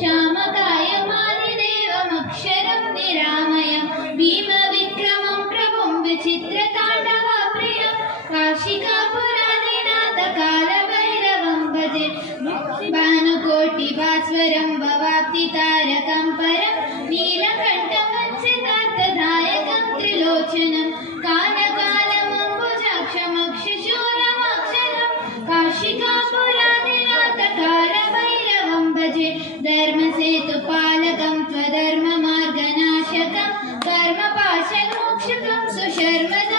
श्यामकायमादिदेवमक्षरं निरामयं भीमविक्रमं प्रभुं विचित्रताण्डवप्रियं काशिकापुरादिनाथकालभैरवं भजे भानुकोटिभास्वरं भवाब्धितारकं परं नीलकण्ठवञ्चितार्थदायकं त्रिलोचनं कालकालमम्बुजाक्षमक्षशूलमक्षरं काशिकापुरादिनाथकालभैरवं भजे धर्मसेतुपालकं त्वधर्ममार्गनाशकं कर्मपाशमोक्षकं सुशर्मदा